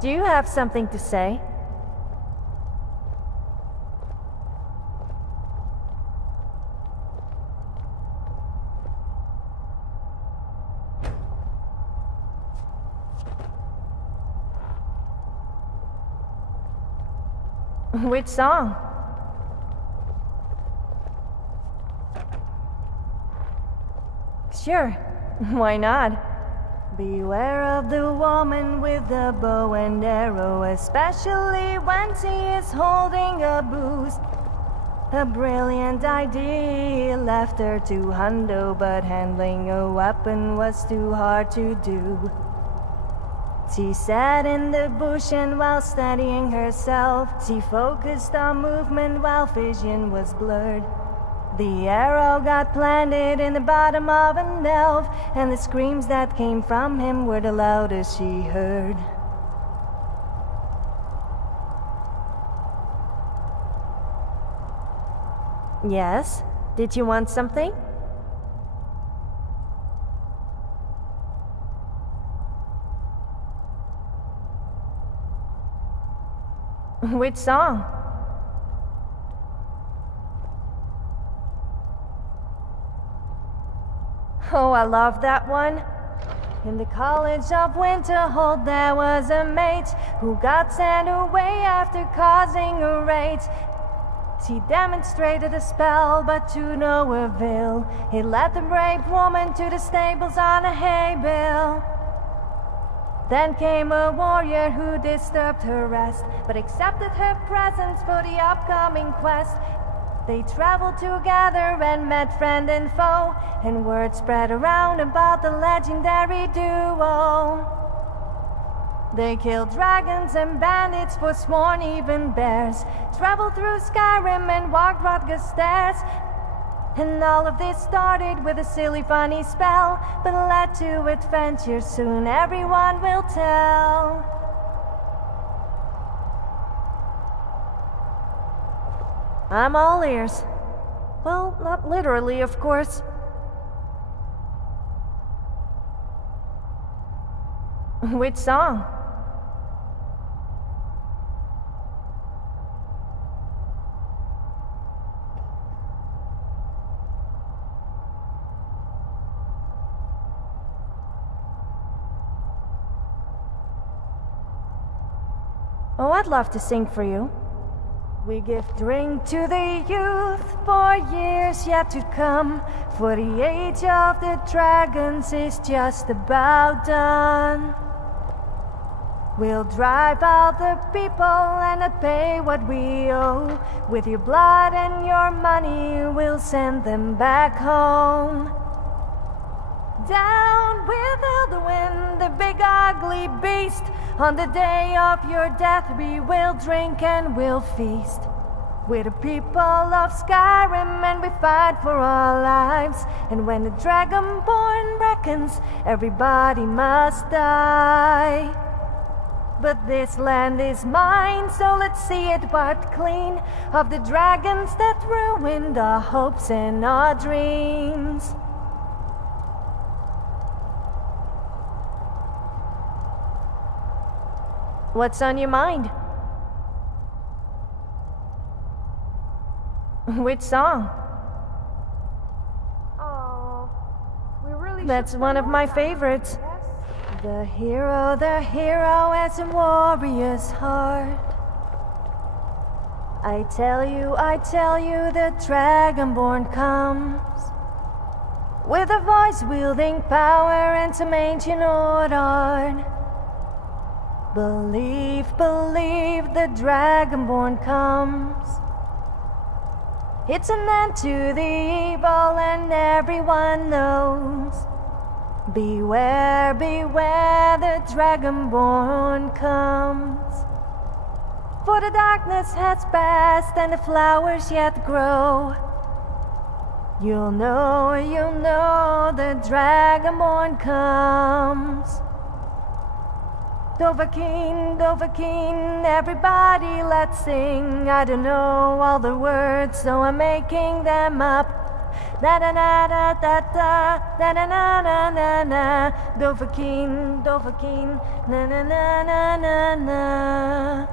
Do you have something to say? Which song? Sure, why not? Beware of the woman with the bow and arrow, especially when she is holding a boost. A brilliant idea left her to hundo, but handling a weapon was too hard to do. She sat in the bush and while studying herself, she focused on movement while vision was blurred. The arrow got planted in the bottom of an elf, and the screams that came from him were the loudest she heard. Yes? Did you want something? Which song? Oh, I love that one. In the College of Winterhold there was a mate who got sent away after causing a rage. She demonstrated a spell, but to no avail. It led the brave woman to the stables on a hay bale. Then came a warrior who disturbed her rest, but accepted her presence for the upcoming quest. They traveled together and met friend and foe, and word spread around about the legendary duo. They killed dragons and bandits, forsworn even bears, traveled through SKYRIM and walked Rodga's stairs. And all of this started with a silly funny spell, but led to adventure soon everyone will tell. I'm all ears. Well, not literally, of course. Which song? Oh, I'd love to sing for you. We give drink to the youth for years yet to come, for the age of the dragons is just about done. We'll drive out the people and not pay what we owe. With your blood and your money, we'll send them back home. Down with Elderwind, the big ugly beast. On the day of your death we will drink and we'll feast. We're the people of SKYRIM and we fight for our lives. And when the Dragonborn reckons, everybody must die. But this land is mine, so let's see it wiped clean of the dragons that ruined our hopes and our dreams. What's on your mind? Which song? Oh, we really That's one of my favorites. The hero has a warrior's heart. I tell you, the Dragonborn comes with a voice wielding power and some ancient order. Believe, the Dragonborn comes. It's an end to the evil and everyone knows. Beware, the Dragonborn comes. For the darkness has passed and the flowers yet grow. You'll know, the Dragonborn comes. Dovahkiin, everybody let's sing. I don't know all the words, so I'm making them up. Da da da da da da da na na na na na. Dovahkiin, Dovahkiin, na na na na na na.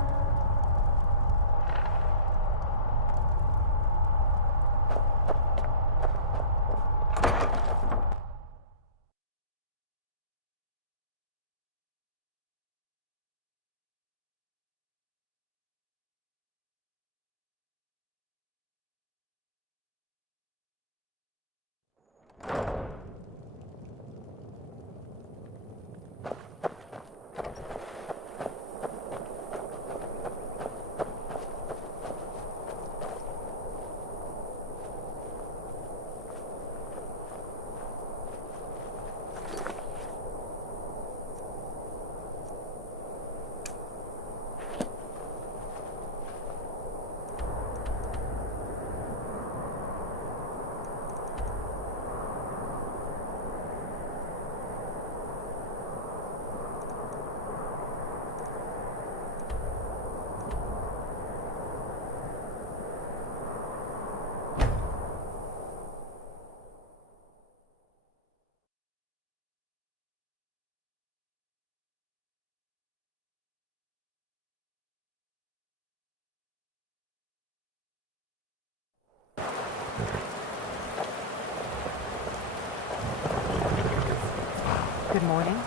Good morning.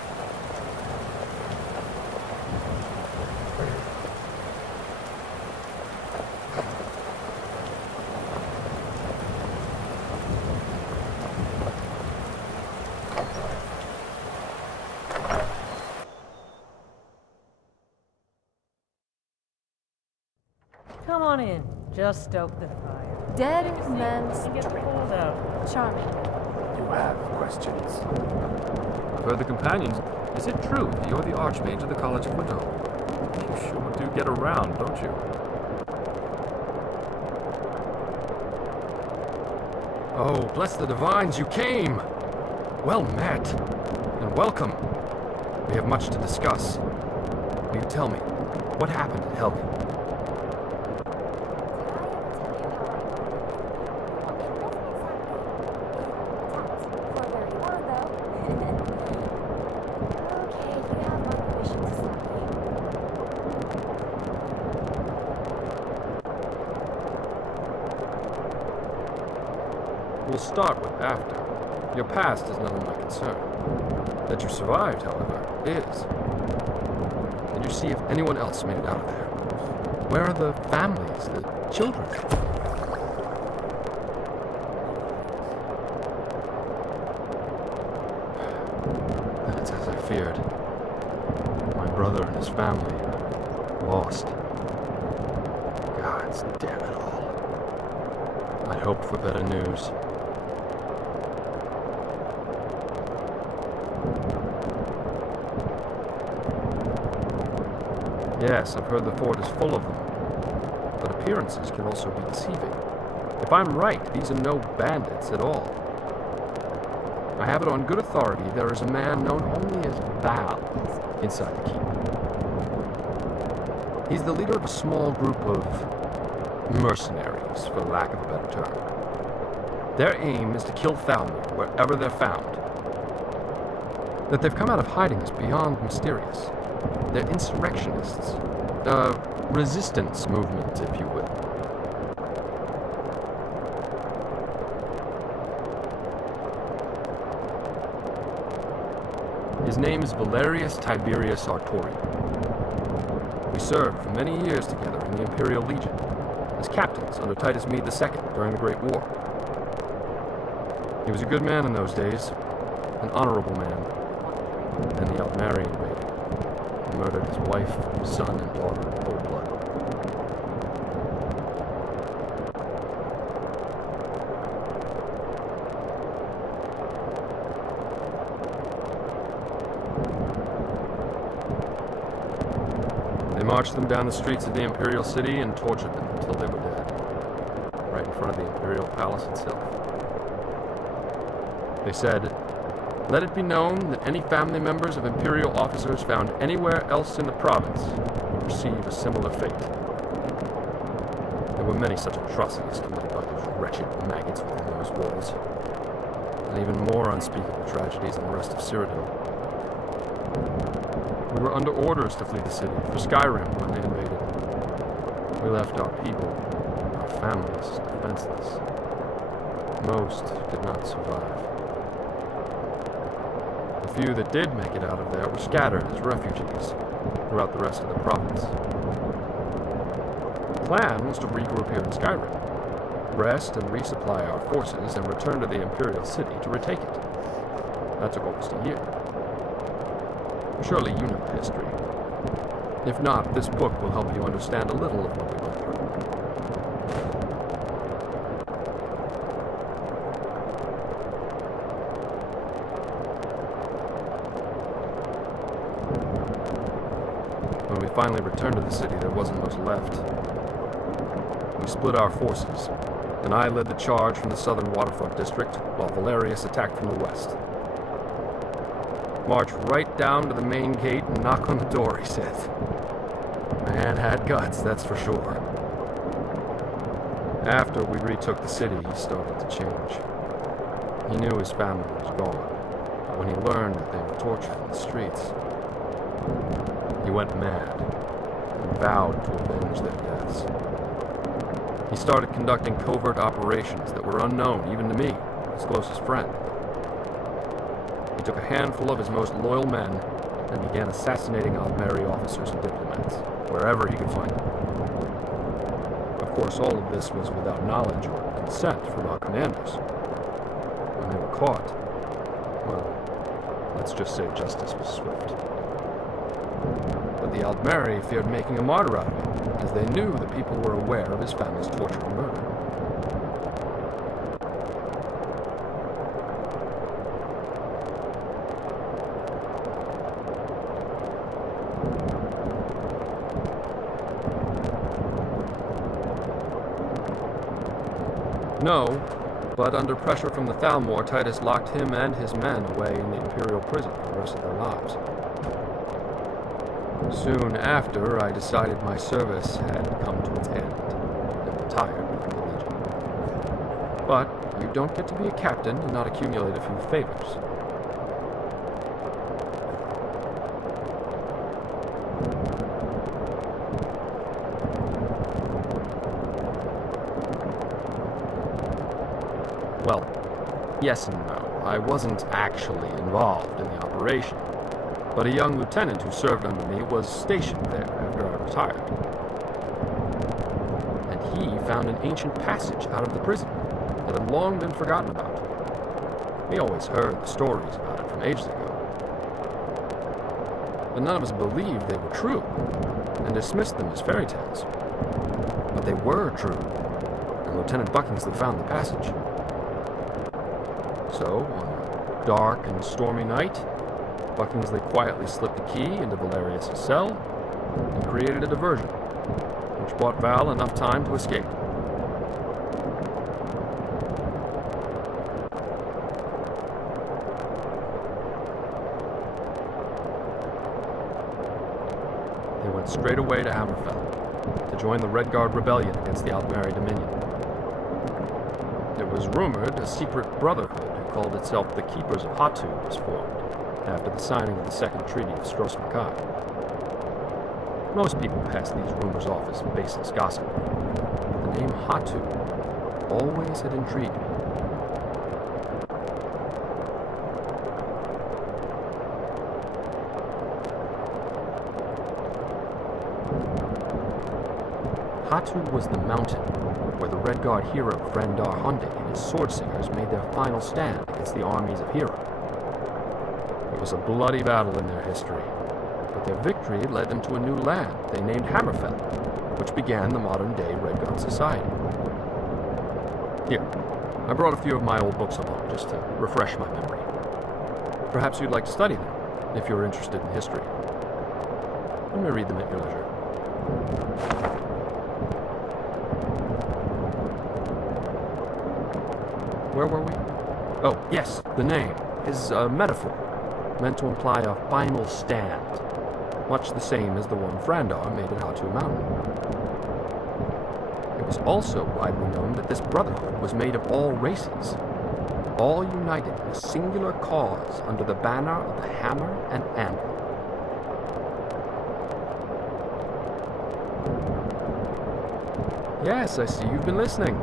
Come on in. Just stoke the fire. Dead man's And get pulled out. charming. You have questions. I've heard the companions. Is it true that you're the Archmage of the College of Winter? You sure do get around, don't you? Oh, bless the divines, you came! Well met, and welcome. We have much to discuss. Will you tell me, what happened at Helgen? We'll start with after. Your past is none of my concern. That you survived, however, is. Did you see if anyone else made it out of there? Where are the families, the children? Then it's as I feared. My brother and his family are lost. Gods damn it all. I'd hoped for better news. Yes, I've heard the fort is full of them, but appearances can also be deceiving. If I'm right, these are no bandits at all. I have it on good authority there is a man known only as Val inside the keep. He's the leader of a small group of mercenaries, for lack of a better term. Their aim is to kill Thalmor wherever they're found. That they've come out of hiding is beyond mysterious. They're insurrectionists. A resistance movement, if you will. His name is Valerius Tiberius Artorian. We served for many years together in the Imperial Legion, as captains under Titus Mede II during the Great War. He was a good man in those days, an honorable man. Then the Altmari invaded. He murdered his wife, son, and daughter in cold blood. They marched them down the streets of the Imperial City and tortured them until they were dead, right in front of the Imperial Palace itself. They said, "Let it be known that any family members of Imperial officers found anywhere else in the province would receive a similar fate." There were many such atrocities committed by those wretched maggots within those walls, and even more unspeakable tragedies in the rest of Cyrodiil. We were under orders to flee the city for SKYRIM when they invaded. We left our people, our families, defenseless. Most did not survive. The few that did make it out of there were scattered as refugees throughout the rest of the province. The plan was to regroup here in SKYRIM, rest and resupply our forces, and return to the Imperial City to retake it. That took almost a year. Surely you know the history. If not, this book will help you understand a little of what we went through. When we finally returned to the city, there wasn't much left. We split our forces, and I led the charge from the southern waterfront district, while Valerius attacked from the west. March right down to the main gate and knock on the door, he said. The man had guts, that's for sure. After we retook the city, he started to change. He knew his family was gone, but when he learned that they were tortured in the streets, he went mad and vowed to avenge their deaths. He started conducting covert operations that were unknown even to me, his closest friend. He took a handful of his most loyal men and began assassinating Aldmeri officers and diplomats, wherever he could find them. Of course, all of this was without knowledge or consent from our commanders. When they were caught, well, let's just say justice was swift. But the Aldmeri feared making a martyr out of him, as they knew that people were aware of his family's torture and murder. No, but under pressure from the Thalmor, Titus locked him and his men away in the Imperial prison for the rest of their lives. Soon after, I decided my service had come to its end and retired from the Legion. But you don't get to be a captain and not accumulate a few favors. Well, yes and no. I wasn't actually involved in the operation, but a young lieutenant who served under me was stationed there after I retired. And he found an ancient passage out of the prison that had long been forgotten about. We always heard the stories about it from ages ago, but none of us believed they were true and dismissed them as fairy tales. But they were true, and Lieutenant Buckingsley found the passage. So, on a dark and stormy night, Buckingsley quietly slipped a key into Valerius' cell and created a diversion, which bought Val enough time to escape. They went straight away to Hammerfell to join the Red Guard rebellion against the Aldmeri Dominion. It was rumored a secret brotherhood who called itself the Keepers of Hatu was formed after the signing of the Second Treaty of Stros-Makai. Most people pass these rumors off as baseless gossip, but the name Hatu always had intrigued me. Hatu was the mountain where the Red Guard hero Vrendar Hundig and his sword singers made their final stand against the armies of Hera. It was a bloody battle in their history, but their victory led them to a new land they named Hammerfell, which began the modern-day Red Guard Society. Here, I brought a few of my old books along just to refresh my memory. Perhaps you'd like to study them, if you're interested in history. You may read them at your leisure. Where were we? Oh, yes, the name is a metaphor, meant to imply a final stand, much the same as the one Vrandar made at Hatu Mountain. It It is also widely known that this brotherhood was made of all races, all united in a singular cause under the banner of the hammer and anvil. Yes, I see you've been listening.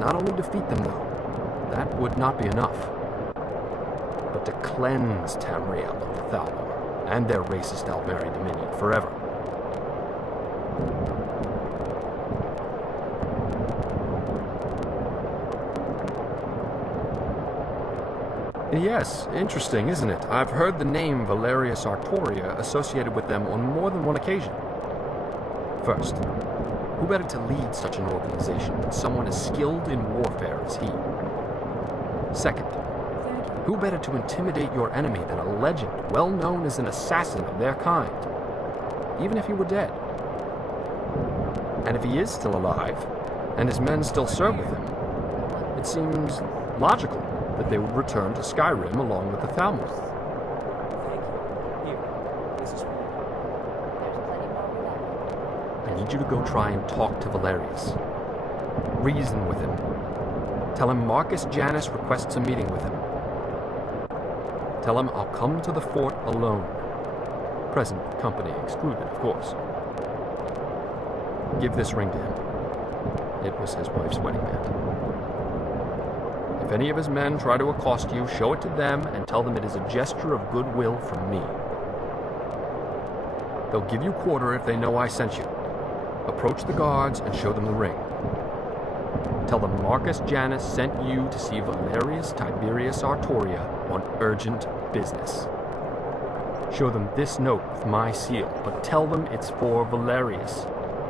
Not only defeat them, though, that would not be enough, but to cleanse Tamriel of the Thalmor and their racist Almeri dominion forever. Yes, interesting, isn't it? I've heard the name Valerius Artoria associated with them on more than one occasion. First, who better to lead such an organization than someone as skilled in warfare as he? Second, who better to intimidate your enemy than a legend well known as an assassin of their kind, even if he were dead? And if he is still alive, and his men still serve with him, it seems logical that they would return to SKYRIM along with the Thalmor. I need you to go try and talk to Valerius. Reason with him. Tell him Marcus Janus requests a meeting with him. Tell him I'll come to the fort alone. Present company excluded, of course. Give this ring to him. It was his wife's wedding band. If any of his men try to accost you, show it to them and tell them it is a gesture of goodwill from me. They'll give you quarter if they know I sent you. Approach the guards and show them the ring. Tell them Marcus Janus sent you to see Valerius Tiberius Artoria on urgent business. Show them this note with my seal, but tell them it's for Valerius.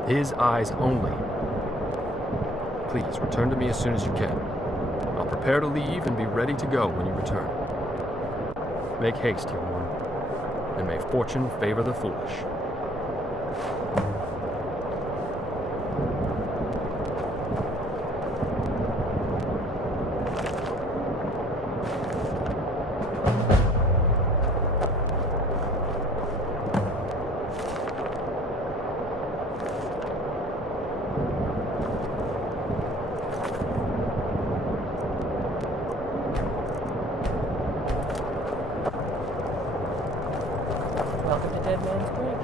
His eyes only. Please return to me as soon as you can. I'll prepare to leave and be ready to go when you return. Make haste, young one, and may fortune favor the foolish. Welcome to Dead Man's Creek.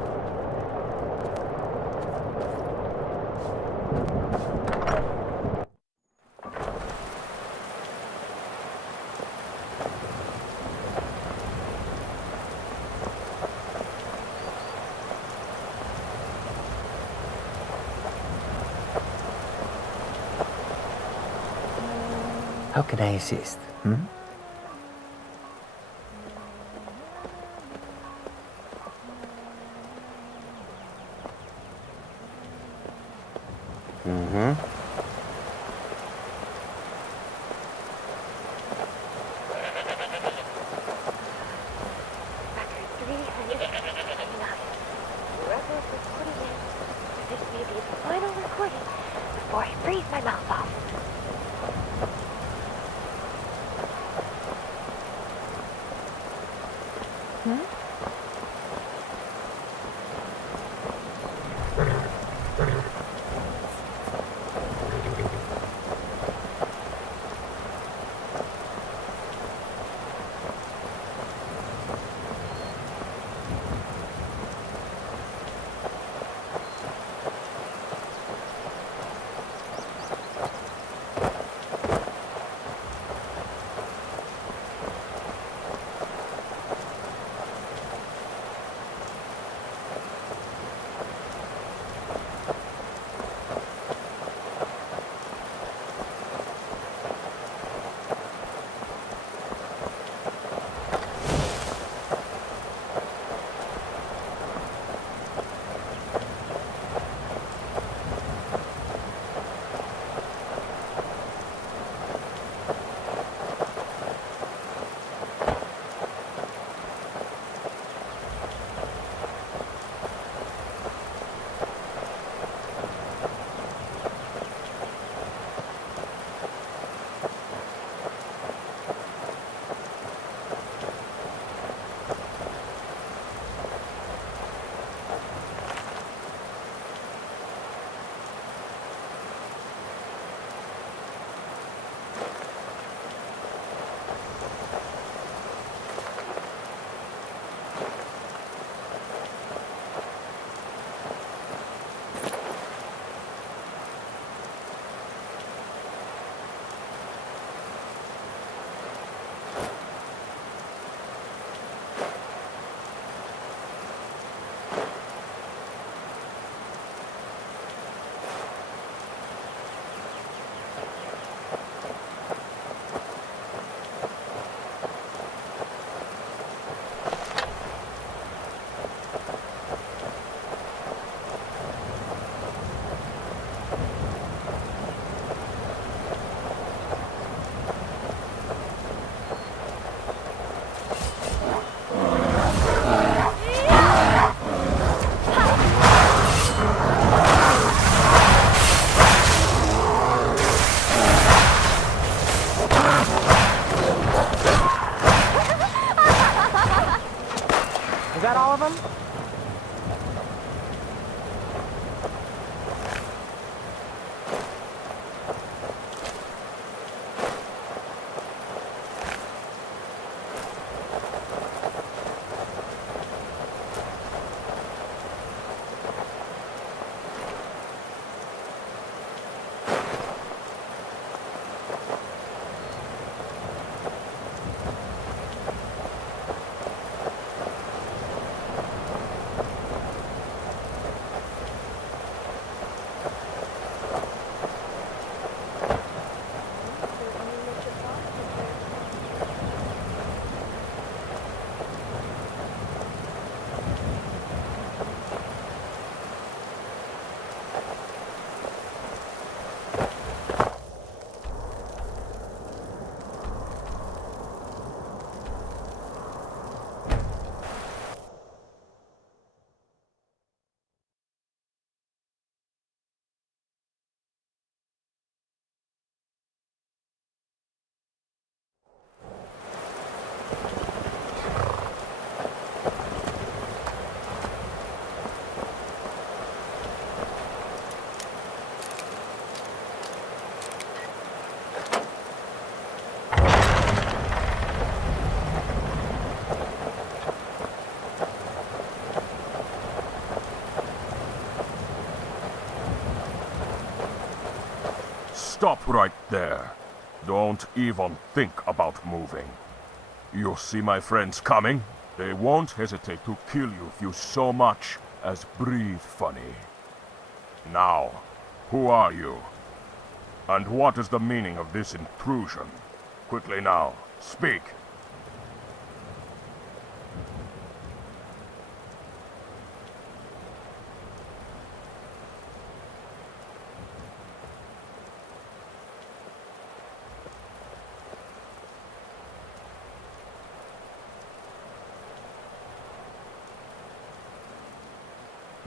How can I assist? This may be the final recording before I freeze my mouth off. Stop right there. Don't even think about moving. You see my friends coming? They won't hesitate to kill you if you so much as breathe funny. Now, who are you? And what is the meaning of this intrusion? Quickly now, speak!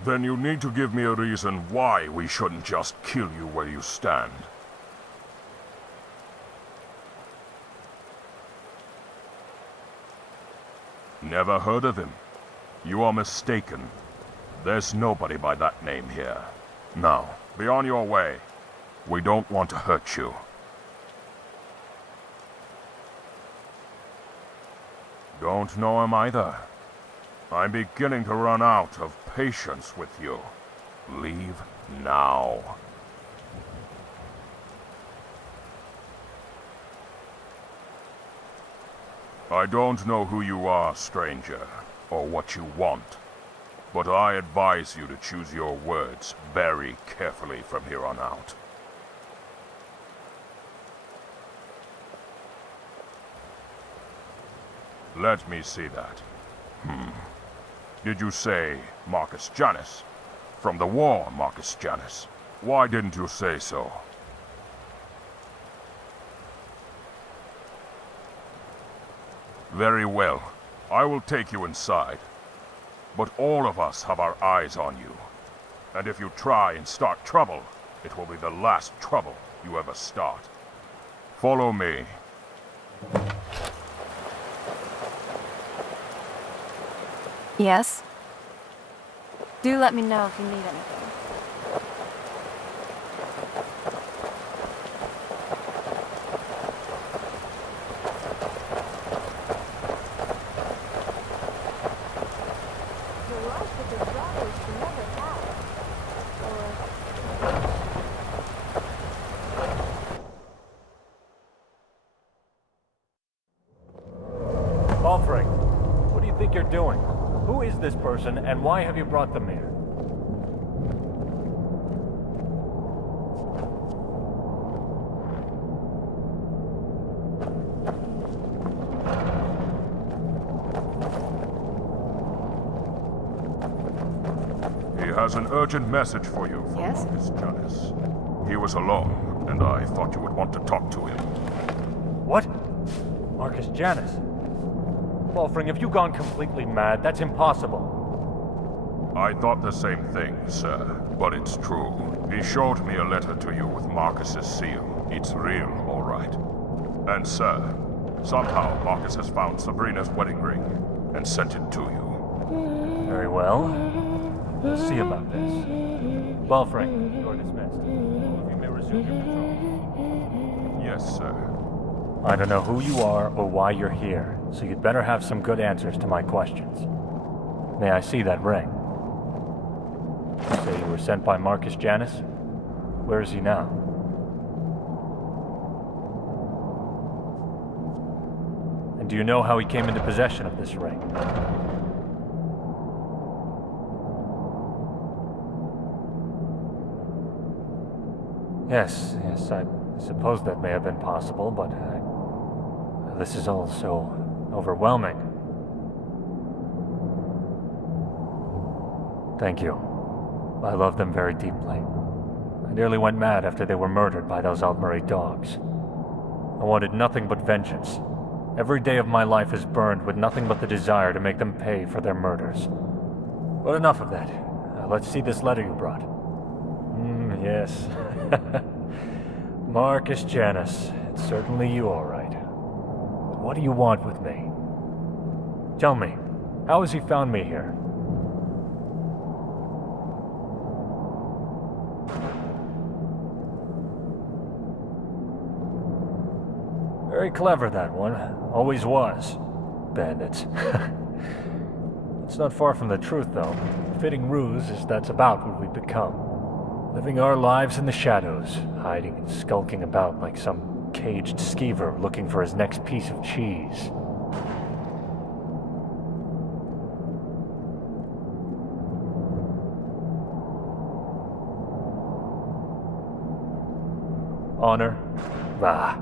Then you need to give me a reason why we shouldn't just kill you where you stand. Never heard of him? You are mistaken. There's nobody by that name here. Now, be on your way. We don't want to hurt you. Don't know him either. I'm beginning to run out of patience with you. Leave now. I don't know who you are, stranger, or what you want, but I advise you to choose your words very carefully from here on out. Let me see that. Did you say Marcus Janus? From the war, Marcus Janus. Why didn't you say so? Very well. I will take you inside. But all of us have our eyes on you. And if you try and start trouble, it will be the last trouble you ever start. Follow me. Yes? Do let me know if you need anything. The life of his brothers she never had. Offering, what do you think you're doing? Who is this person, and why have you brought them here? He has an urgent message for you from Yes? Marcus Janus. He was alone, and I thought you would want to talk to him. What? Marcus Janus? Wolfring, have you gone completely mad? That's impossible. I thought the same thing, sir, but it's true. He showed me a letter to you with Marcus's seal. It's real, all right. And sir, somehow Marcus has found Sabrina's wedding ring and sent it to you. Very well. We'll see about this. Wolfring, you're dismissed. You may resume your patrol. Yes, sir. I don't know who you are or why you're here, so you'd better have some good answers to my questions. May I see that ring? You say you were sent by Marcus Janus? Where is he now? And do you know how he came into possession of this ring? Yes, I suppose that may have been possible, but this is all so overwhelming. Thank you. I love them very deeply. I nearly went mad after they were murdered by those Altmaier dogs. I wanted nothing but vengeance. Every day of my life is burned with nothing but the desire to make them pay for their murders. But enough of that. Let's see this letter you brought. Yes. Marcus Janus. It's certainly you, all right. But what do you want with me? Tell me, how has he found me here? Very clever, that one. Always was. Bandits. It's not far from the truth, though. A fitting ruse is that's about what we've become. Living our lives in the shadows, hiding and skulking about like some caged skeever looking for his next piece of cheese. Honor? Bah.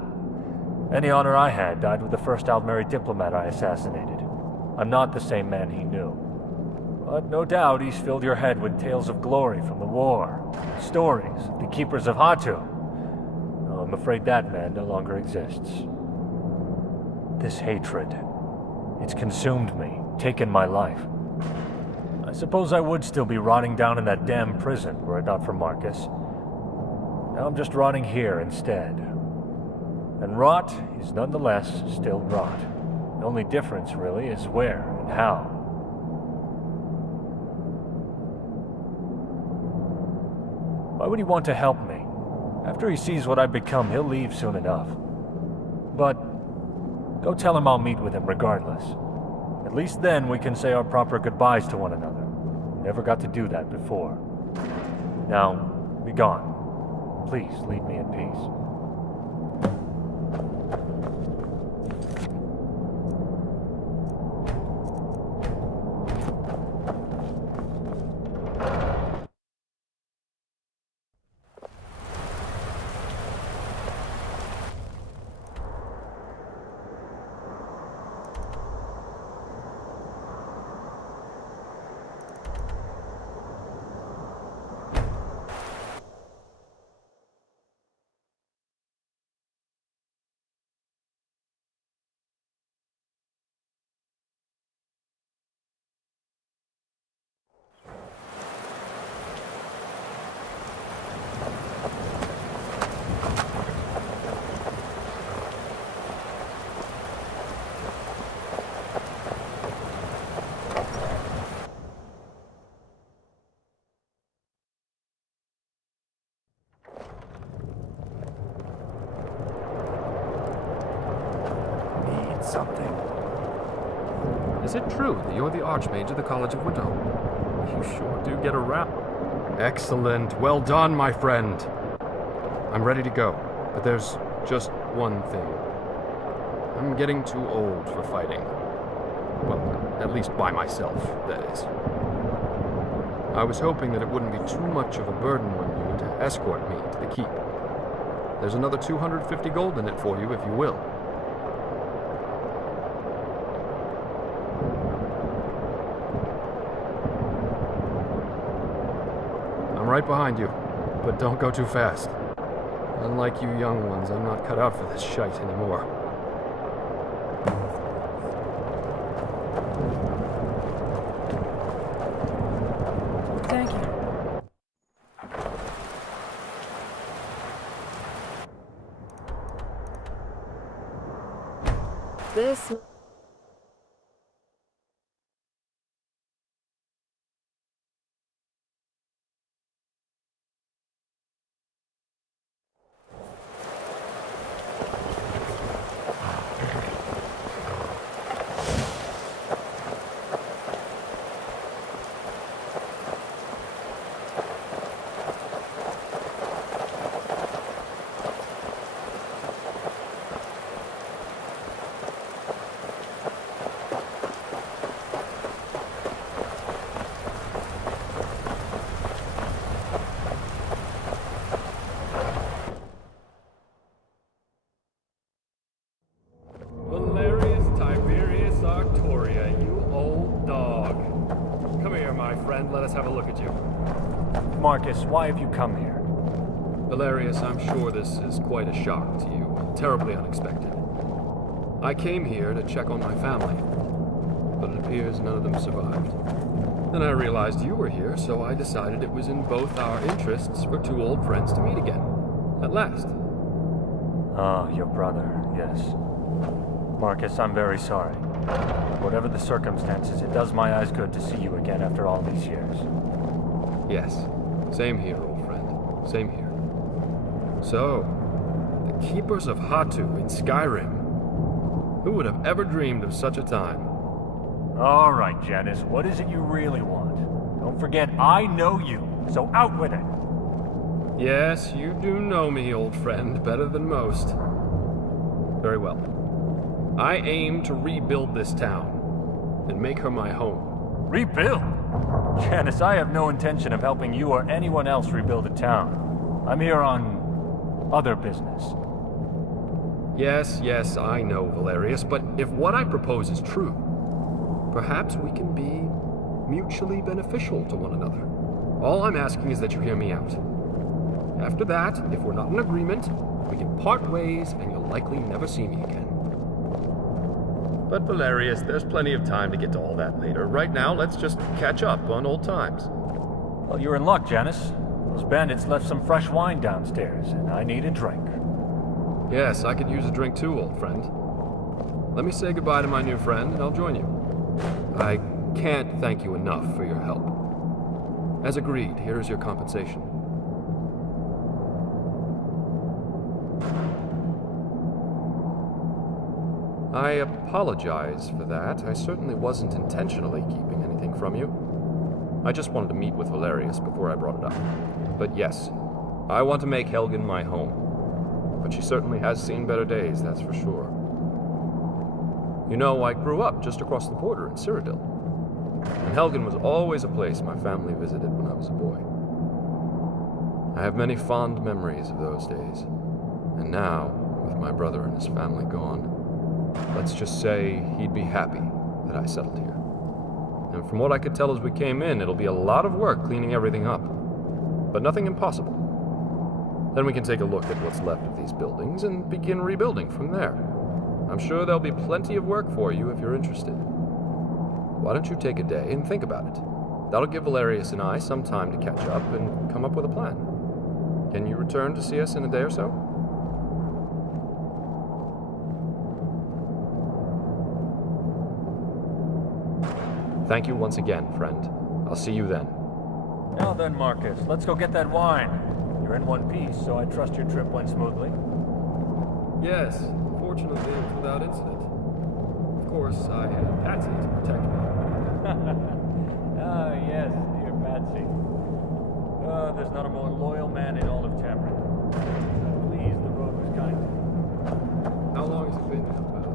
Any honor I had died with the first Aldmeri diplomat I assassinated. I'm not the same man he knew. But no doubt he's filled your head with tales of glory from the war, stories of the keepers of Hatu. Well, I'm afraid that man no longer exists. This hatred, it's consumed me, taken my life. I suppose I would still be rotting down in that damn prison were it not for Marcus. Now I'm just rotting here instead. And rot is nonetheless still rot. The only difference, really, is where and how. Why would he want to help me? After he sees what I've become, he'll leave soon enough. But go tell him I'll meet with him regardless. At least then we can say our proper goodbyes to one another. Never got to do that before. Now, be gone. Please leave me in peace. Something. Is it true that you're the Archmage of the College of Winter? You sure do get around. Excellent. Well done, my friend. I'm ready to go, but there's just one thing. I'm getting too old for fighting. Well, at least by myself, that is. I was hoping that it wouldn't be too much of a burden on you to escort me to the keep. There's another 250 gold in it for you if you will. Right behind you, but don't go too fast. Unlike you young ones, I'm not cut out for this shite anymore. Thank you. This... Let us have a look at you. Marcus, why have you come here? Valerius, I'm sure this is quite a shock to you, terribly unexpected. I came here to check on my family, but it appears none of them survived. Then I realized you were here, so I decided it was in both our interests for two old friends to meet again. At last. Ah, your brother, yes. Marcus, I'm very sorry. Whatever the circumstances, it does my eyes good to see you again after all these years. Yes. Same here, old friend. Same here. So, the Keepers of Hatu in SKYRIM. Who would have ever dreamed of such a time? All right, Janice, what is it you really want? Don't forget, I know you, so out with it! Yes, you do know me, old friend, better than most. Very well. I aim to rebuild this town and make her my home. Rebuild? Janice, I have no intention of helping you or anyone else rebuild a town. I'm here on other business. Yes, I know, Valerius, but if what I propose is true, perhaps we can be mutually beneficial to one another. All I'm asking is that you hear me out. After that, if we're not in agreement, we can part ways and you'll likely never see me again. But Valerius, there's plenty of time to get to all that later. Right now, let's just catch up on old times. Well, you're in luck, Janice. Those bandits left some fresh wine downstairs, and I need a drink. Yes, I could use a drink too, old friend. Let me say goodbye to my new friend, and I'll join you. I can't thank you enough for your help. As agreed, here is your compensation. I apologize for that. I certainly wasn't intentionally keeping anything from you. I just wanted to meet with Valerius before I brought it up. But yes, I want to make Helgen my home. But she certainly has seen better days, that's for sure. You know, I grew up just across the border in Cyrodiil. And Helgen was always a place my family visited when I was a boy. I have many fond memories of those days. And now, with my brother and his family gone, let's just say he'd be happy that I settled here. And from what I could tell as we came in, it'll be a lot of work cleaning everything up. But nothing impossible. Then we can take a look at what's left of these buildings and begin rebuilding from there. I'm sure there'll be plenty of work for you if you're interested. Why don't you take a day and think about it? That'll give Valerius and I some time to catch up and come up with a plan. Can you return to see us in a day or so? Thank you once again, friend. I'll see you then. Now then, Marcus, let's go get that wine. You're in one piece, so I trust your trip went smoothly. Yes, fortunately it was without incident. Of course, I had Patsy to protect me. Ah, yes, dear Patsy. There's not a more loyal man in all of Tamriel. I'm pleased the road was kind. How long has it been now, pal?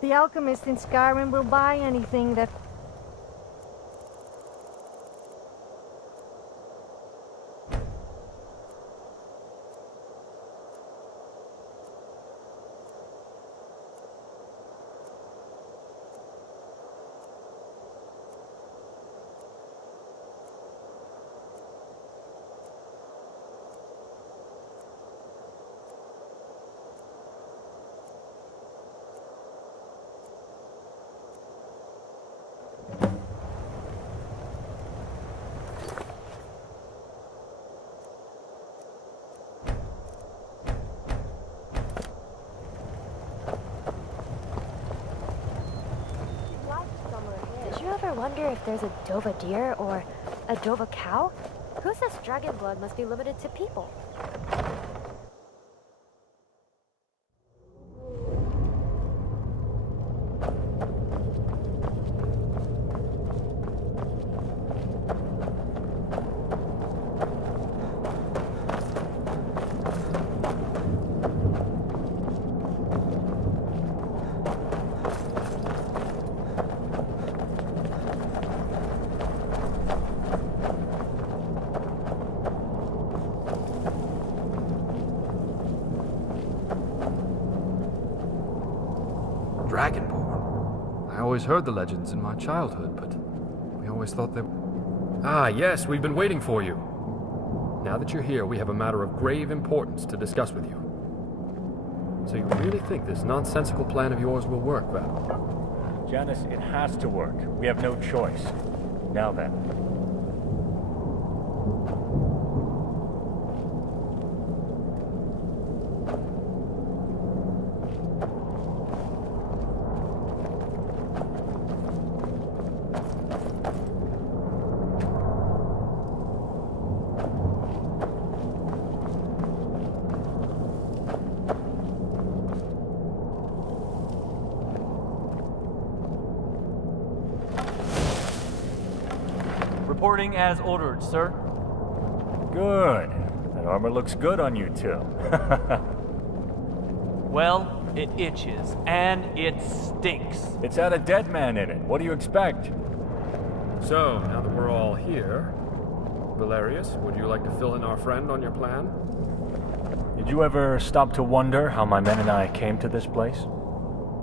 The alchemist in SKYRIM will buy anything that... Did you ever wonder if there's a Dova deer or a Dova cow? Who says dragon blood must be limited to people? always heard the legends in my childhood, but we always thought they... Ah, yes, we've been waiting for you. Now that you're here, we have a matter of grave importance to discuss with you. So you really think this nonsensical plan of yours will work, Val? Janice, it has to work. We have no choice. Now then. Reporting as ordered, sir. Good. That armor looks good on you two. Well, it itches, and it stinks. It's had a dead man in it. What do you expect? So, now that we're all here, Valerius, would you like to fill in our friend on your plan? Did you ever stop to wonder how my men and I came to this place?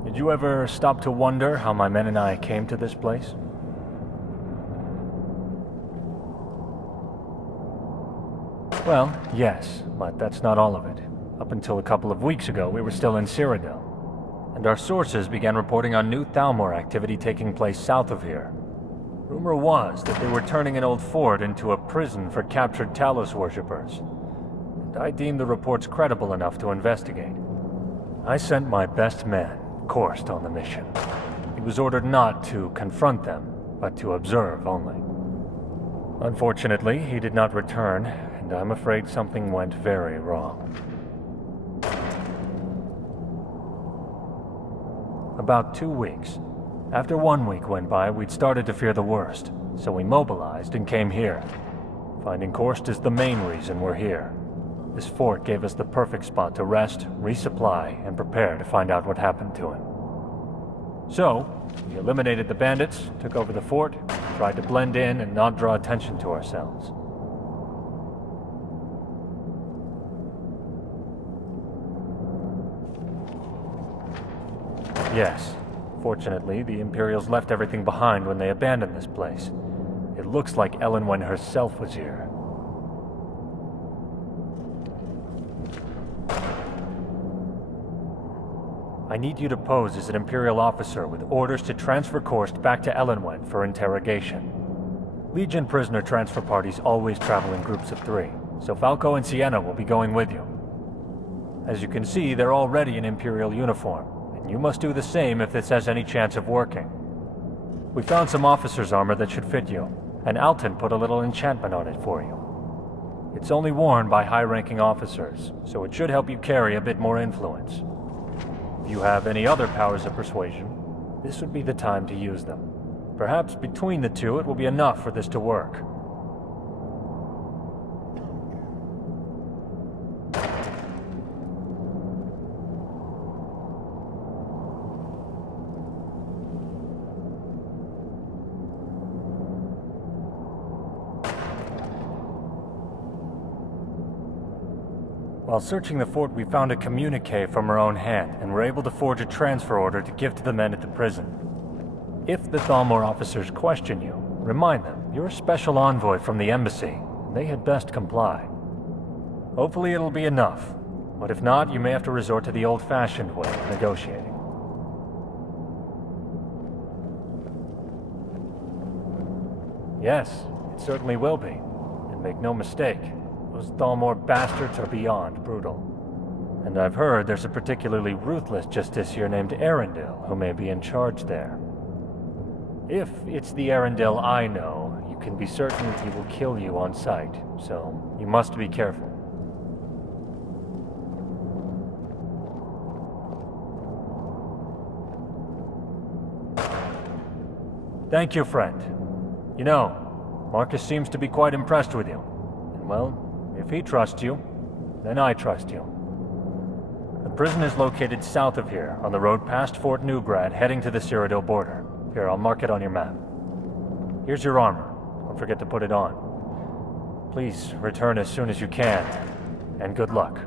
Did you ever stop to wonder how my men and I came to this place? Well, yes, but that's not all of it. Up until a couple of weeks ago, we were still in Cyrodiil, and our sources began reporting on new Thalmor activity taking place south of here. Rumor was that they were turning an old fort into a prison for captured Talos worshippers, and I deemed the reports credible enough to investigate. I sent my best man, Korst, on the mission. He was ordered not to confront them, but to observe only. Unfortunately, he did not return, and I'm afraid something went very wrong. About 2 weeks. After 1 week went by, we'd started to fear the worst, so we mobilized and came here. Finding Korst is the main reason we're here. This fort gave us the perfect spot to rest, resupply, and prepare to find out what happened to him. So, we eliminated the bandits, took over the fort, tried to blend in and not draw attention to ourselves. Yes. Fortunately, the Imperials left everything behind when they abandoned this place. It looks like Elenwen herself was here. I need you to pose as an Imperial officer with orders to transfer Korst back to Elenwen for interrogation. Legion prisoner transfer parties always travel in groups of 3, so Falco and Sienna will be going with you. As you can see, they're already in Imperial uniform. You must do the same if this has any chance of working. We found some officer's armor that should fit you, and Alton put a little enchantment on it for you. It's only worn by high-ranking officers, so it should help you carry a bit more influence. If you have any other powers of persuasion, this would be the time to use them. Perhaps between the two it will be enough for this to work. While searching the fort, we found a communique from her own hand, and were able to forge a transfer order to give to the men at the prison. If the Thalmor officers question you, remind them you're a special envoy from the embassy, and they had best comply. Hopefully it'll be enough, but if not, you may have to resort to the old-fashioned way of negotiating. Yes, it certainly will be, and make no mistake, those Thalmor bastards are beyond brutal. And I've heard there's a particularly ruthless justiciar named Arundel who may be in charge there. If it's the Arundel I know, you can be certain he will kill you on sight, so you must be careful. Thank you, friend. You know, Marcus seems to be quite impressed with you. And well, if he trusts you, then I trust you. The prison is located south of here, on the road past Fort Newgrad, heading to the Cyrodiil border. Here, I'll mark it on your map. Here's your armor. Don't forget to put it on. Please return as soon as you can, and good luck.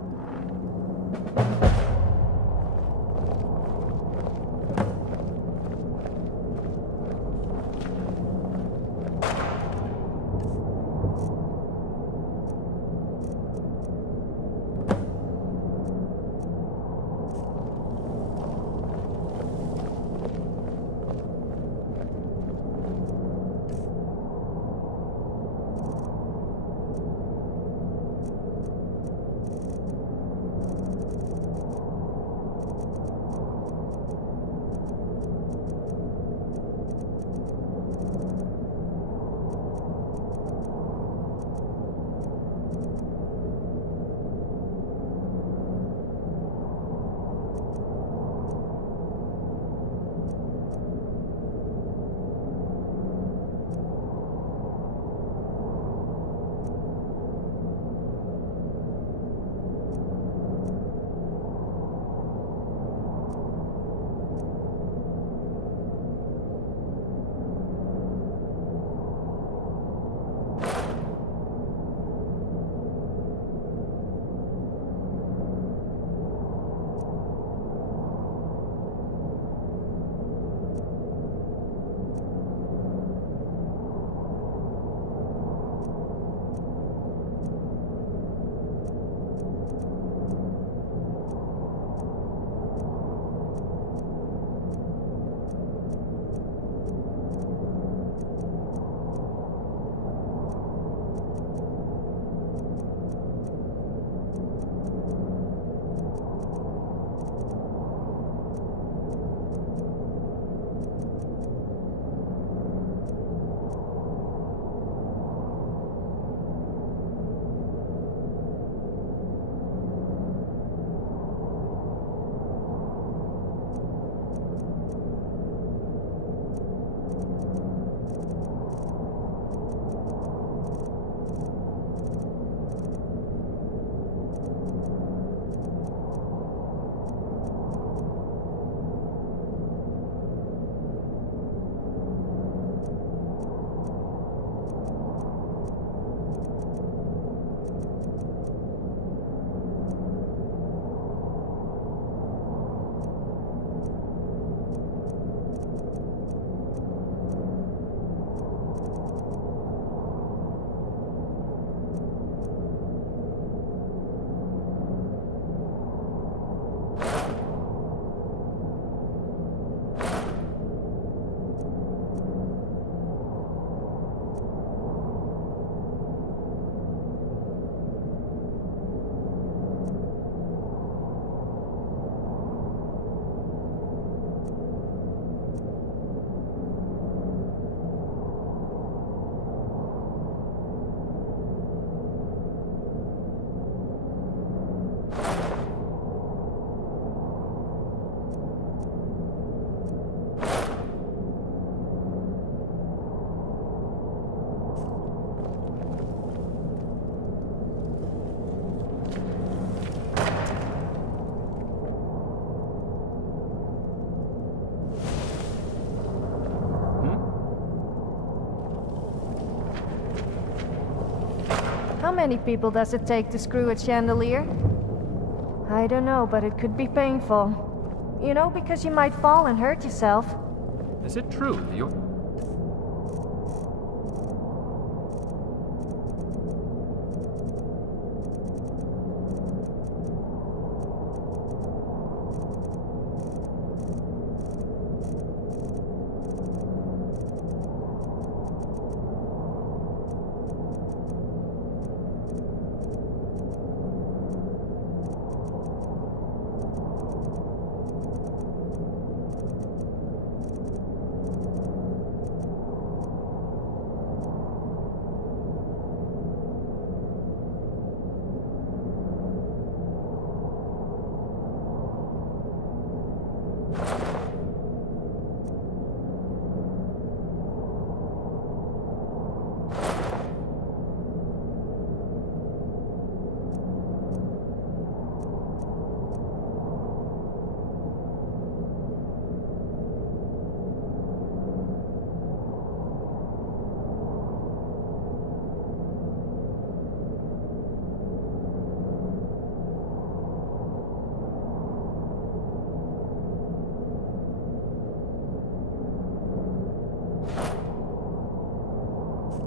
How many people does it take to screw a chandelier? I don't know, but it could be painful. You know, because you might fall and hurt yourself. Is it true that you're...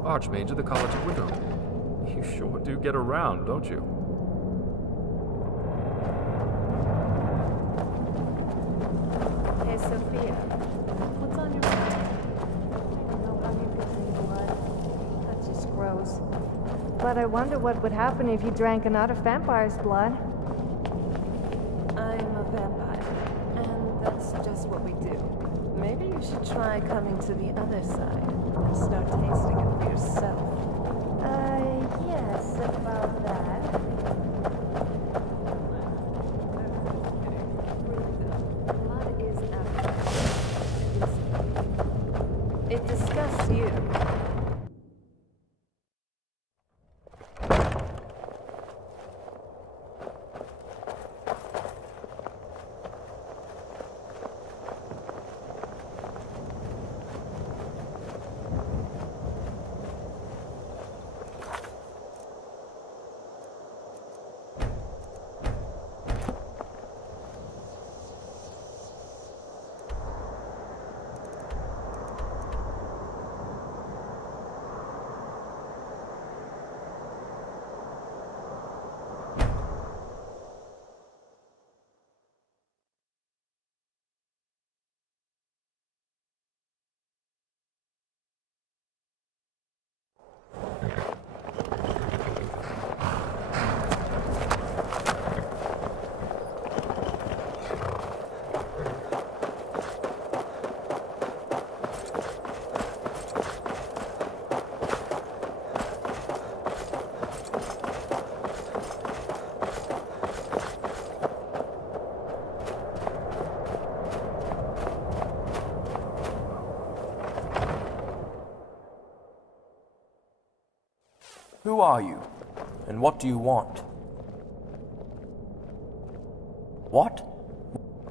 Archmage of the College of Winter. You sure do get around, don't you? Hey, Sophia. What's on your mind? I don't know how you could drink blood. That's just gross. But I wonder what would happen if you drank another vampire's blood. I'm a vampire, and that's just what we do. Maybe you should try coming to the other side and start tasting it for yourself. Yes, about that. Blood is abstract. It disgusts you. Who are you? And what do you want? What?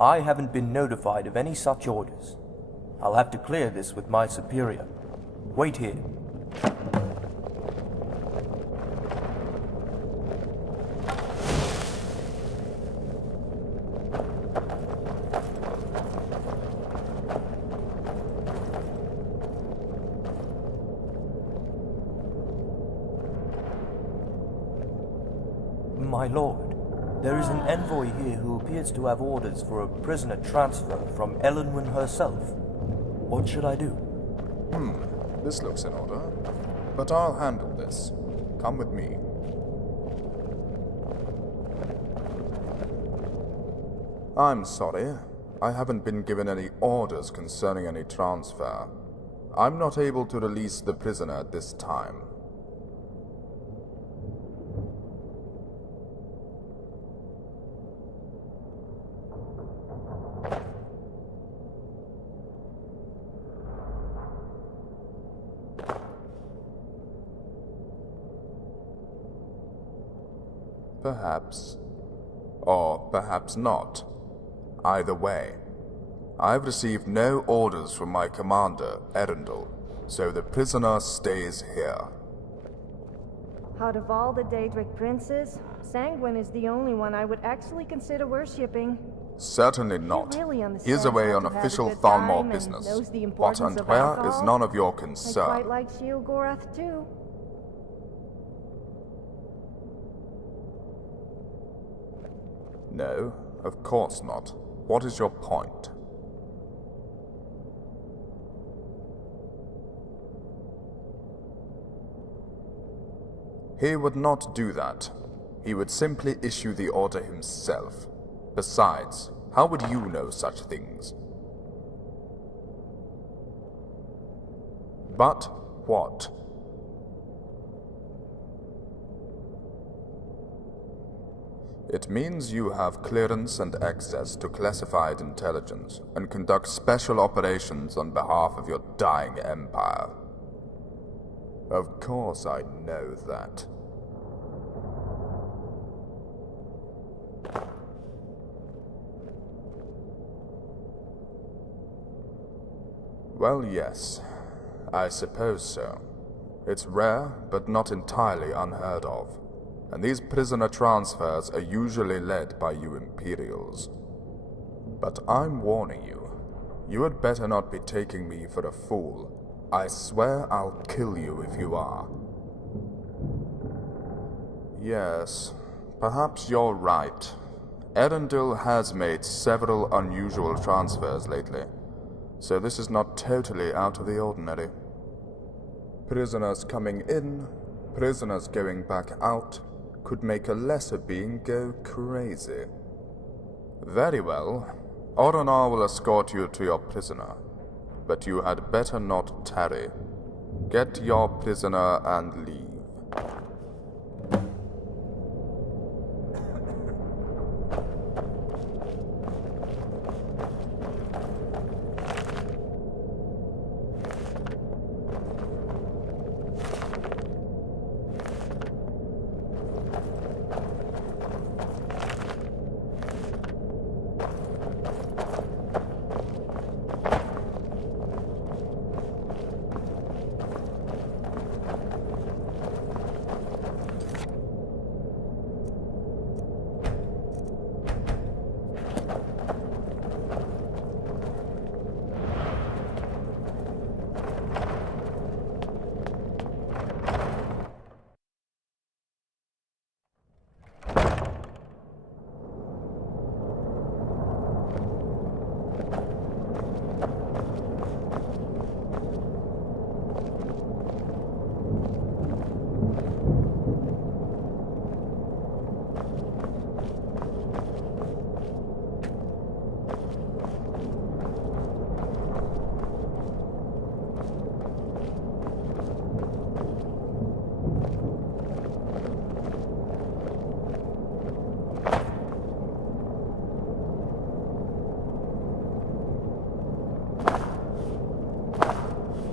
I haven't been notified of any such orders. I'll have to clear this with my superior. Wait here. My lord, there is an envoy here who appears to have orders for a prisoner transfer from Elenwen herself. What should I do? This looks in order. But I'll handle this. Come with me. I'm sorry. I haven't been given any orders concerning any transfer. I'm not able to release the prisoner at this time. Perhaps. Or perhaps not. Either way. I've received no orders from my commander, Erendel, so the prisoner stays here. Out of all the Daedric princes, Sanguine is the only one I would actually consider worshipping. Certainly not. Really He is away how on to have a official good Thalmor time and business. knows the What importance and of where alcohol. is none of your I concern. quite like Sheogorath too. No, of course not. What is your point? He would not do that. He would simply issue the order himself. Besides, how would you know such things? But what? It means you have clearance and access to classified intelligence and conduct special operations on behalf of your dying empire. Of course I know that. Well, yes. I suppose so. It's rare, but not entirely unheard of. And these prisoner transfers are usually led by you Imperials. But I'm warning you. You had better not be taking me for a fool. I swear I'll kill you if you are. Yes, perhaps you're right. Erendil has made several unusual transfers lately, so this is not totally out of the ordinary. Prisoners coming in, prisoners going back out, could make a lesser being go crazy. Very well. Oronar will escort you to your prisoner, but you had better not tarry. Get your prisoner and leave.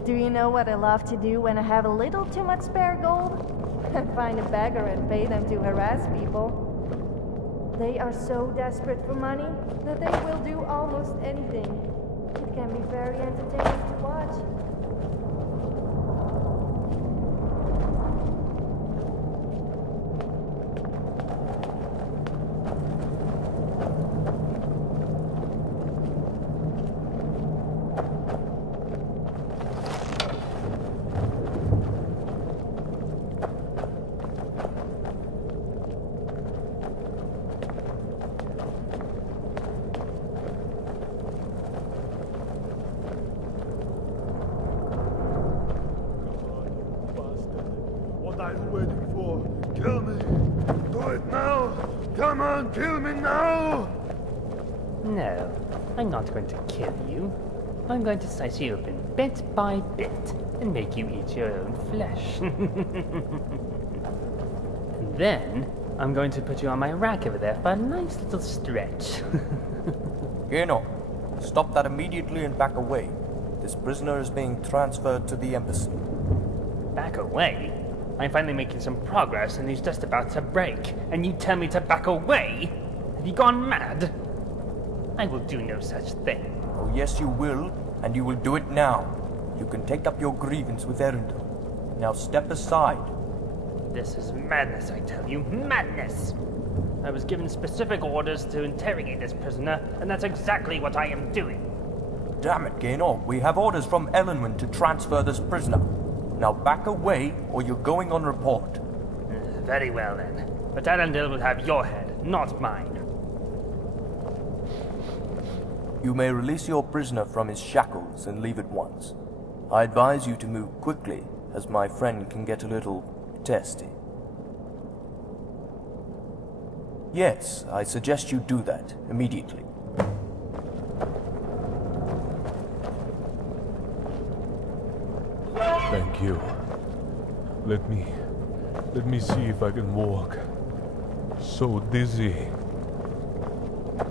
Do you know what I love to do when I have a little too much spare gold? I find a beggar and pay them to harass people. They are so desperate for money that they will do almost anything. It can be very entertaining to watch. What are you waiting for? Kill me! Do it now! Come on, kill me now! No, I'm not going to kill you. I'm going to slice you open bit by bit and make you eat your own flesh. And then I'm going to put you on my rack over there for a nice little stretch. Geno, stop that immediately and back away. This prisoner is being transferred to the embassy. Back away? I'm finally making some progress and he's just about to break. And you tell me to back away? Have you gone mad? I will do no such thing. Oh yes you will, and you will do it now. You can take up your grievance with Erendil. Now step aside. This is madness, I tell you. Madness! I was given specific orders to interrogate this prisoner, and that's exactly what I am doing. Damn it, Gaynor. We have orders from Elenwyn to transfer this prisoner. Now back away, or you're going on report. Very well, then. But Arundel will have your head, not mine. You may release your prisoner from his shackles and leave at once. I advise you to move quickly, as my friend can get a little testy. Yes, I suggest you do that immediately. Thank you. Let me see if I can walk. So dizzy.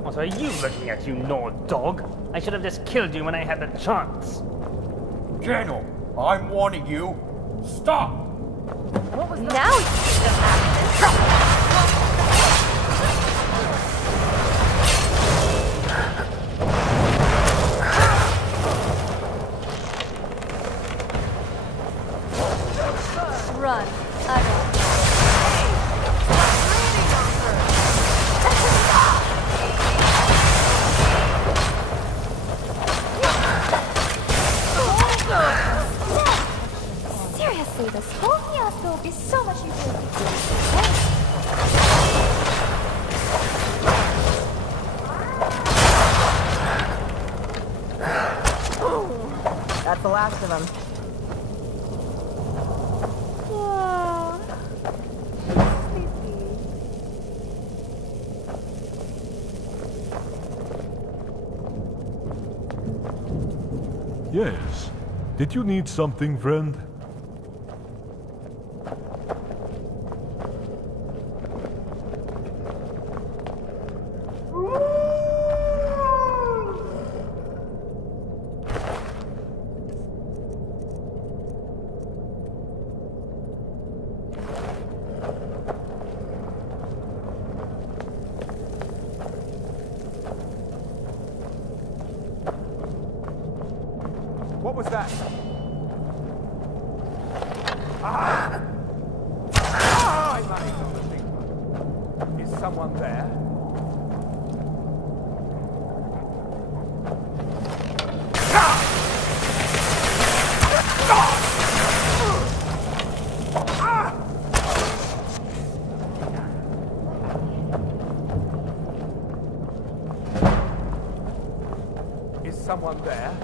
What are you looking at, you Nord dog? I should have just killed you when I had the chance. Gaynor, I'm warning you. Stop! What was now you see them happen. Run. I won't. Seriously, this whole fiasco would be so much easier if you did. That's the last of them. Yes. Did you need something, friend? What was that? Ah! Ah! I'm running on the thing. Is someone there? Is someone there?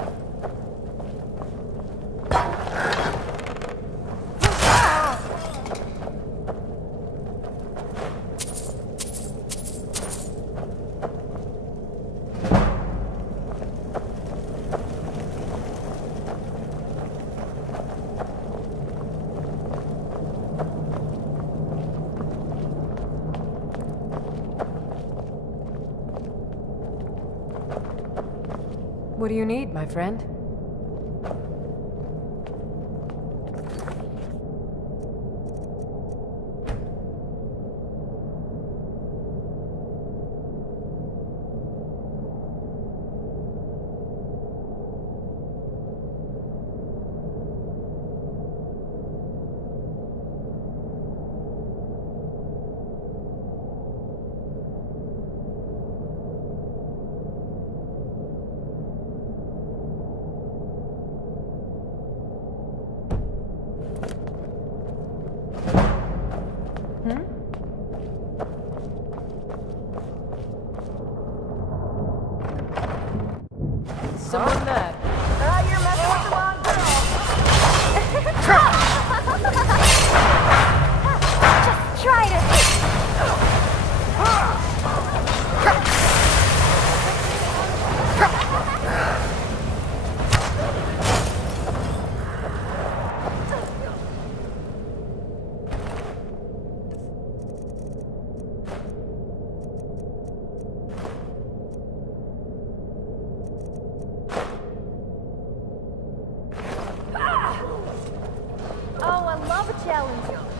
What do you need, my friend? Someone mad. You're messing with the wrong girl. Just try to...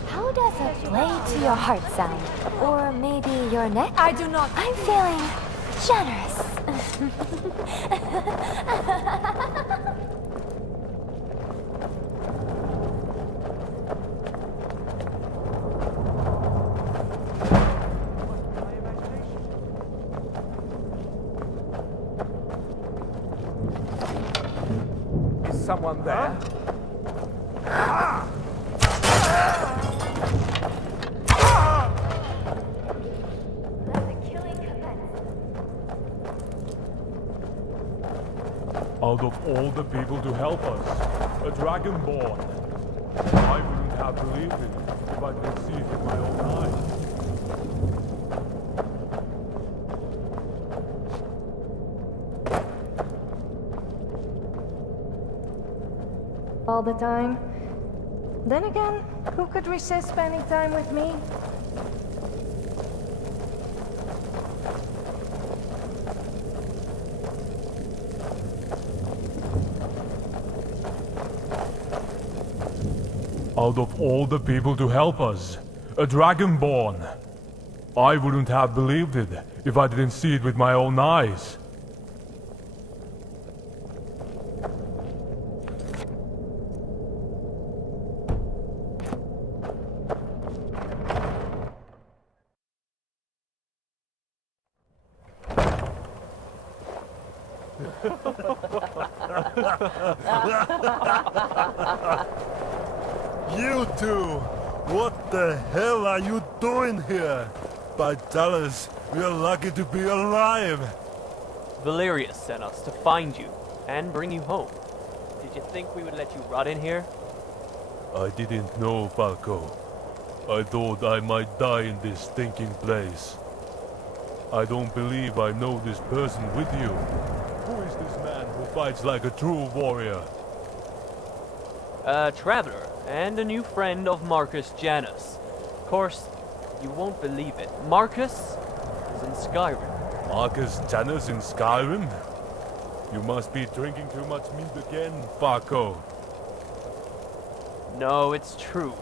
How does a blade to your heart sound? Or maybe your neck? I do not. I'm feeling generous. someone there? Out of all the people to help us, a dragonborn. I wouldn't have believed it if I didn't see it with my own eyes. All the time. Then again, who could resist spending time with me? Out of all the people to help us, a dragonborn. I wouldn't have believed it if I didn't see it with my own eyes. You two! What the hell are you doing here? By Dallas, we are lucky to be alive! Valerius sent us to find you and bring you home. Did you think we would let you rot in here? I didn't know, Falco. I thought I might die in this stinking place. I don't believe I know this person with you. Who is this man who fights like a true warrior? A traveler and a new friend of Marcus Janus. Of course, you won't believe it. Marcus is in Skyrim. Marcus Janus in Skyrim? You must be drinking too much meat again, Falco. No, it's true.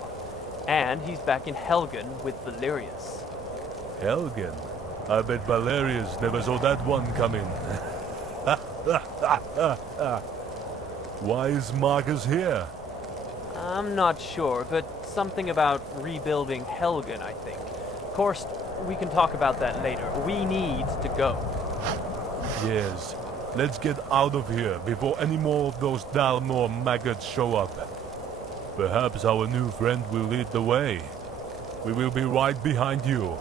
And he's back in Helgen with Valerius. Helgen? I bet Valerius never saw that one coming. Why is Marcus here? I'm not sure, but something about rebuilding Helgen, I think. Of course, we can talk about that later. We need to go. Yes. Let's get out of here before any more of those Dalmor maggots show up. Perhaps our new friend will lead the way. We will be right behind you.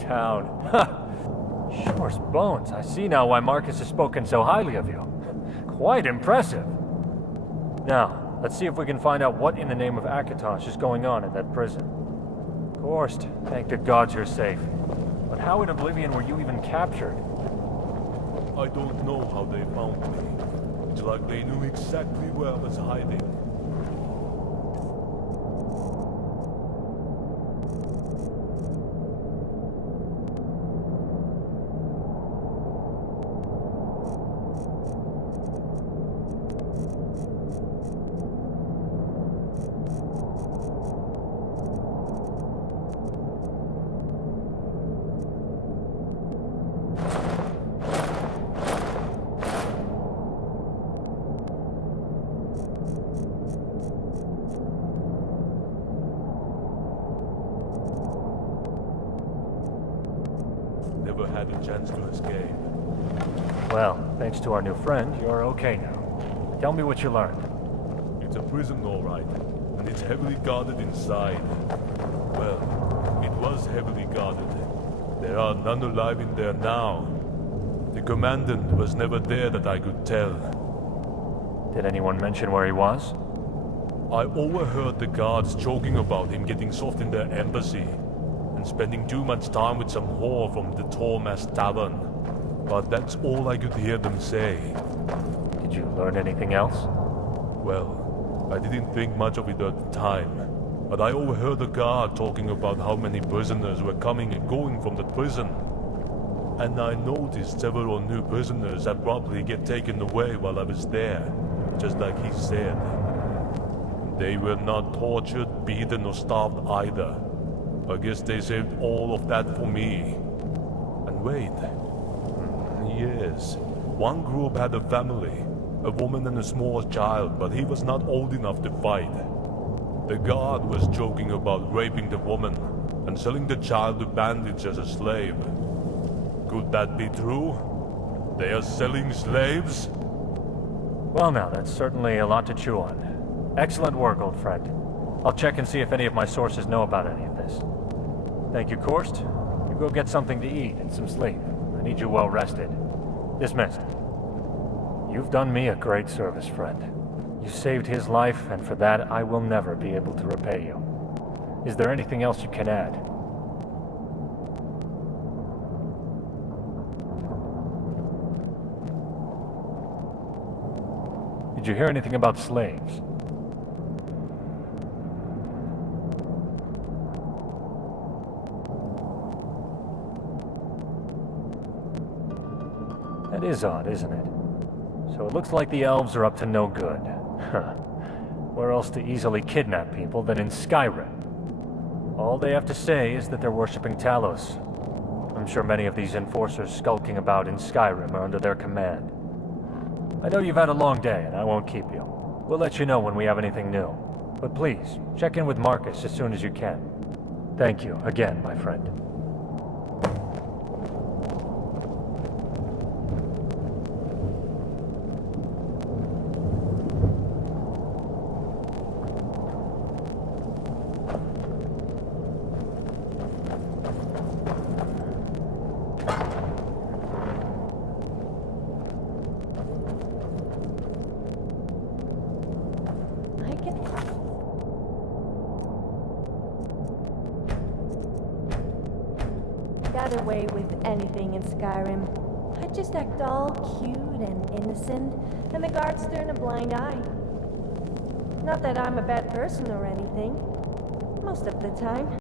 Town. Shore's bones. I see now why Marcus has spoken so highly of you. Quite impressive. Now, let's see if we can find out what in the name of Akatosh is going on in that prison. Of course, thank the gods you're safe. But how in Oblivion were you even captured? I don't know how they found me. It's like they knew exactly where I was hiding. Never had a chance to escape. Well, thanks to our new friend, you're okay now. Tell me what you learned. It's a prison, all right, and it's heavily guarded inside. Well, it was heavily guarded. There are none alive in there now. The commandant was never there that I could tell. Did anyone mention where he was? I overheard the guards joking about him getting soft in their embassy and spending too much time with some whore from the Tormas Tavern. But that's all I could hear them say. Did you learn anything else? Well, I didn't think much of it at the time, but I overheard a guard talking about how many prisoners were coming and going from the prison. And I noticed several new prisoners abruptly get taken away while I was there, just like he said. They were not tortured, beaten, or starved either. I guess they saved all of that for me. And wait. Yes, one group had a family, a woman and a small child, but he was not old enough to fight. The guard was joking about raping the woman and selling the child to bandits as a slave. Could that be true? They are selling slaves? Well now, that's certainly a lot to chew on. Excellent work, old friend. I'll check and see if any of my sources know about any of this. Thank you, Korst. You go get something to eat and some sleep. I need you well rested. Dismissed. You've done me a great service, friend. You saved his life, and for that I will never be able to repay you. Is there anything else you can add? Did you hear anything about slaves? That is odd, isn't it? So it looks like the elves are up to no good. Huh. Where else to easily kidnap people than in Skyrim? All they have to say is that they're worshipping Talos. I'm sure many of these enforcers skulking about in Skyrim are under their command. I know you've had a long day, and I won't keep you. We'll let you know when we have anything new. But please, check in with Marcus as soon as you can. Thank you again, my friend. Got away with anything in Skyrim. I just act all cute and innocent, and the guards turn a blind eye. Not that I'm a bad person or anything. Most of the time.